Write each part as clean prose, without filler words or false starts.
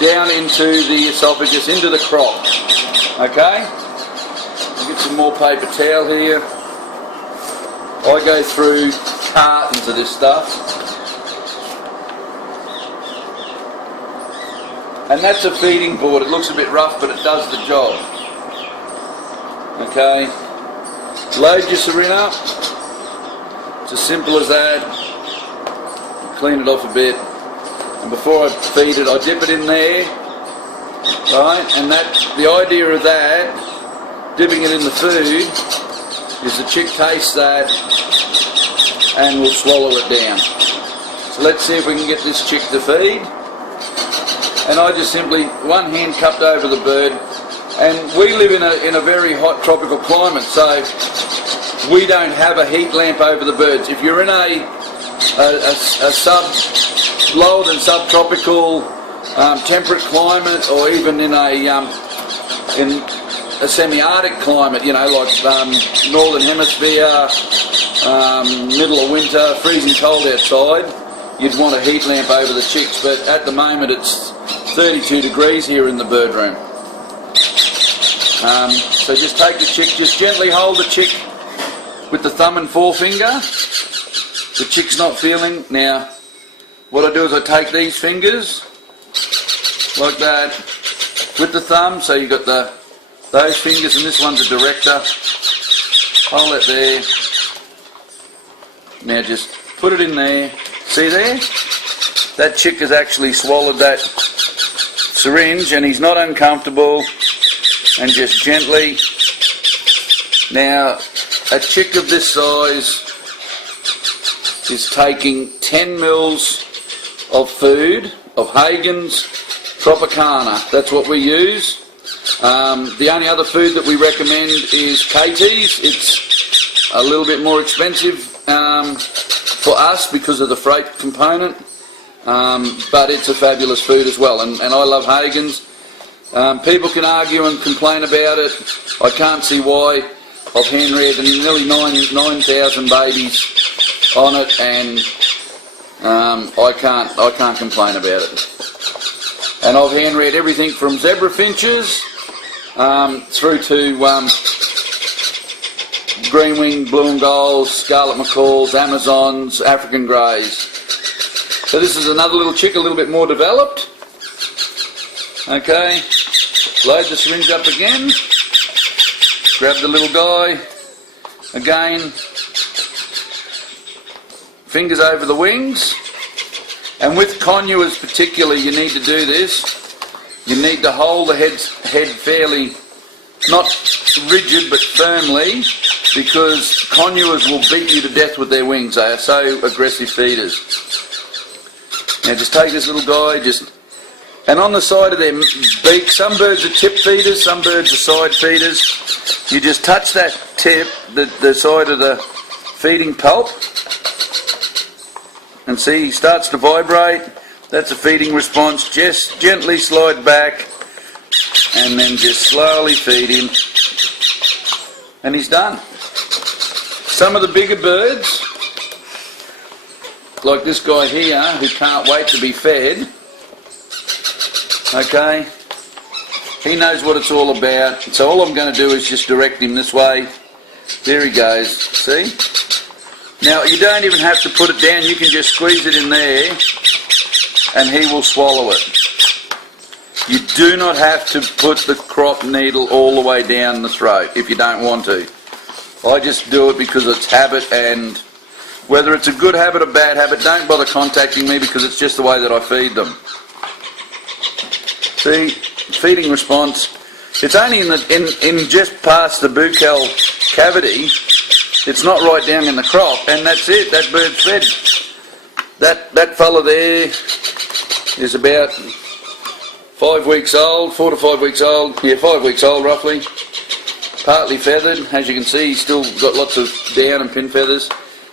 down into the esophagus, into the crop. Okay? I'll get some more paper towel here. I go through cartons of this stuff. And that's a feeding board. It looks a bit rough, but it does the job. Okay? Load your syringe up. It's as simple as that. Clean it off a bit. And before I feed it, I dip it in there. Right? And the idea of that, dipping it in the food, is the chick tastes that and will swallow it down. So let's see if we can get this chick to feed. And I just simply, one hand cupped over the bird, and we live in a very hot tropical climate, so we don't have a heat lamp over the birds. If you're in a lower than subtropical temperate climate, or even in a semi-arctic climate, you know, like northern hemisphere, middle of winter, freezing cold outside, you'd want a heat lamp over the chicks. But at the moment it's 32 degrees here in the bird room. So just take the chick, just gently hold the chick with the thumb and forefinger. The chick's not feeling. Now, what I do is I take these fingers, like that, with the thumb, so you've got those fingers, and this one's a director. Hold it there. Now just put it in there. See there? That chick has actually swallowed that syringe, and he's not uncomfortable. And just gently. Now, a chick of this size is taking 10 mils of food, of Hagen's Tropicana. That's what we use. The only other food that we recommend is KT's. It's a little bit more expensive for us because of the freight component, but it's a fabulous food as well, and I love Hagen's. People can argue and complain about it. I can't see why. I've hand-reared nearly 9,000 babies on it, and I can't complain about it. And I've hand-reared everything from zebra finches through to green-winged blue and golds, scarlet macaws, Amazons, African greys. So this is another little chick, a little bit more developed. Okay, load the syringe up again, grab the little guy, again, fingers over the wings, and with conures particularly you need to do this. You need to hold the head fairly, not rigid but firmly, because conures will beat you to death with their wings. They are so aggressive feeders. Now just take this little guy, and on the side of their beak, some birds are tip feeders, some birds are side feeders. You just touch that tip, the side of the feeding pulp, and see, he starts to vibrate. That's a feeding response. Just gently slide back, and then just slowly feed him, and he's done. Some of the bigger birds, like this guy here, who can't wait to be fed, okay, he knows what it's all about. So all I'm going to do is just direct him this way. There he goes, see? Now you don't even have to put it down, you can just squeeze it in there and he will swallow it. You do not have to put the crop needle all the way down the throat if you don't want to. I just do it because it's habit, and whether it's a good habit or bad habit, don't bother contacting me because it's just the way that I feed them. See, feeding response, it's only in just past the buccal cavity. It's not right down in the crop, and that's it. That bird's fed. That fella there is about 5 weeks old, 4 to 5 weeks old. Yeah, 5 weeks old roughly. Partly feathered, as you can see. He's still got lots of down and pin feathers.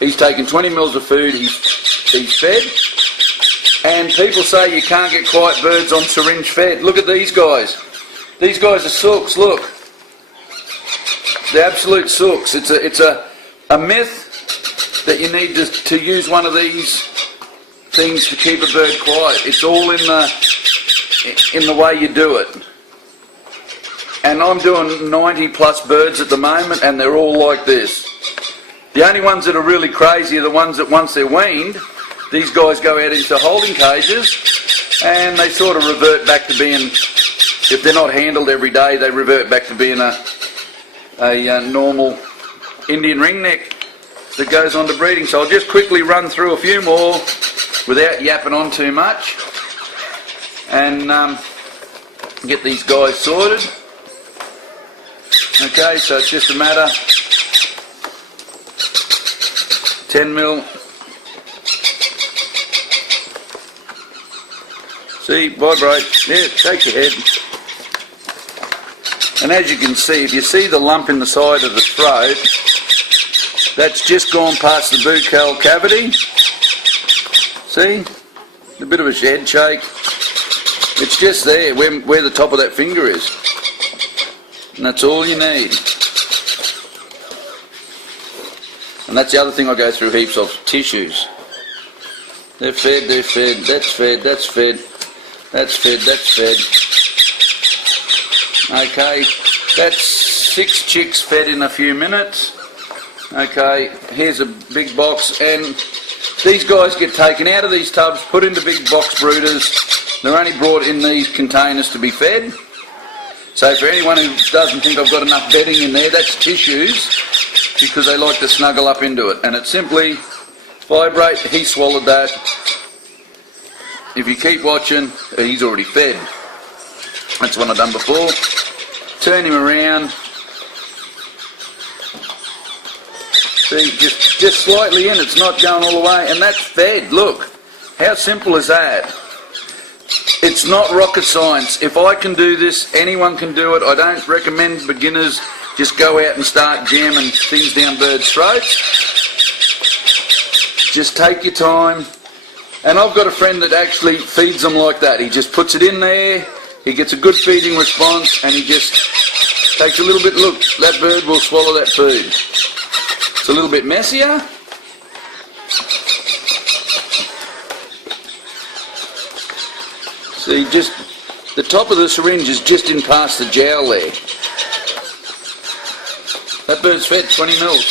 He's taken 20 mils of food. He's fed. And people say you can't get quiet birds on syringe fed. Look at these guys. These guys are sooks. Look. They're absolute sooks. It's a myth that you need to use one of these things to keep a bird quiet. It's all in in the way you do it. And I'm doing 90 plus birds at the moment, and they're all like this. The only ones that are really crazy are the ones that once they're weaned, these guys go out into holding cages and they sort of revert back to being, if they're not handled every day, they revert back to being a normal Indian ringneck that goes on to breeding. So I'll just quickly run through a few more without yapping on too much and get these guys sorted. Okay, so it's just a matter 10 mil. See, vibrate. Yeah, take your head. And as you can see, if you see the lump in the side of the throat, that's just gone past the buccal cavity. See? A bit of a head shake. It's just there, where the top of that finger is. And that's all you need. And that's the other thing I go through heaps of, tissues. They're fed, that's fed, that's fed, that's fed, that's fed. Okay, that's 6 chicks fed in a few minutes. Okay, here's a big box, and these guys get taken out of these tubs, put into big box brooders. They're only brought in these containers to be fed. So for anyone who doesn't think I've got enough bedding in there, that's tissues, because they like to snuggle up into it. And it's simply vibrate. He swallowed that. If you keep watching, he's already fed. That's what I've done before. Turn him around. See, just slightly in, it's not going all the way, and that's fed. Look, how simple is that? It's not rocket science. If I can do this, anyone can do it. I don't recommend beginners just go out and start jamming things down birds' throats. Just take your time. And I've got a friend that actually feeds them like that. He just puts it in there, he gets a good feeding response, and he just takes a little bit. Look, that bird will swallow that food. It's a little bit messier. See, just the top of the syringe is just in past the jowl there. That bird's fed 20 mils.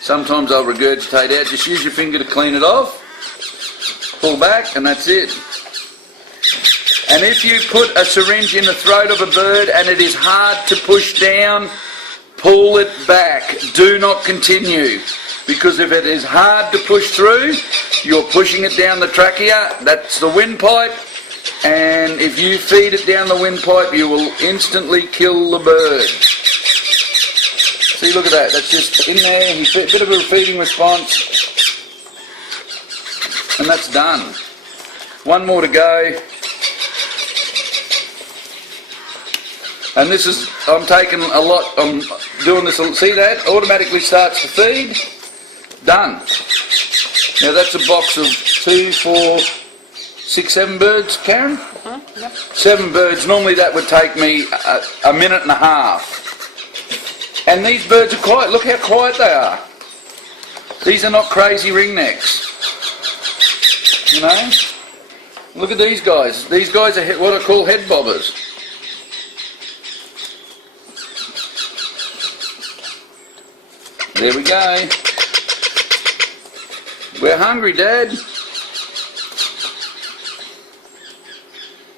Sometimes I'll regurgitate out. Just use your finger to clean it off. Pull back, and that's it. And if you put a syringe in the throat of a bird and it is hard to push down, pull it back. Do not continue. Because if it is hard to push through, you're pushing it down the trachea. That's the windpipe. And if you feed it down the windpipe, you will instantly kill the bird. See, look at that. That's just in there. He's a bit of a feeding response. And that's done. One more to go. And this is, I'm taking a lot, I'm doing this, see that? Automatically starts to feed. Done. Now that's a box of 2, 4, 6, 7 birds, Karen? Yep. 7 birds. Normally that would take me a minute and a half. And these birds are quiet. Look how quiet they are. These are not crazy ringnecks. You know? Look at these guys. These guys are what I call head bobbers. There we go. We're hungry, Dad.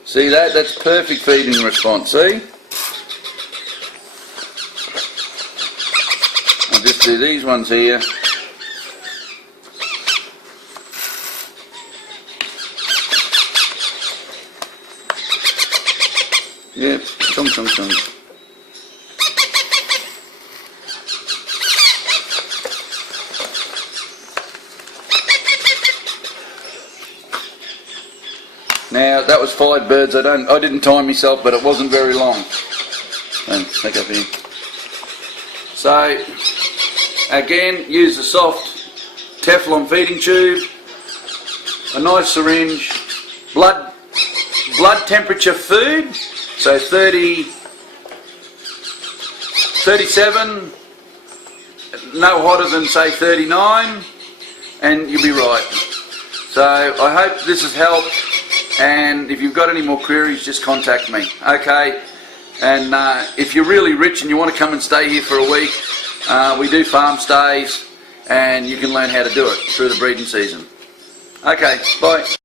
See that? That's perfect feeding response, see? I'll just do these ones here. Yep, chum. Now that was 5 birds. I didn't time myself, but it wasn't very long. Take up here. So again, use a soft Teflon feeding tube, a nice syringe, blood temperature food, so 30 37, no hotter than say 39, and you'll be right. So I hope this has helped, and if you've got any more queries, just contact me. Okay, and if you're really rich and you want to come and stay here for a week, we do farm stays, and you can learn how to do it through the breeding season. Okay, bye.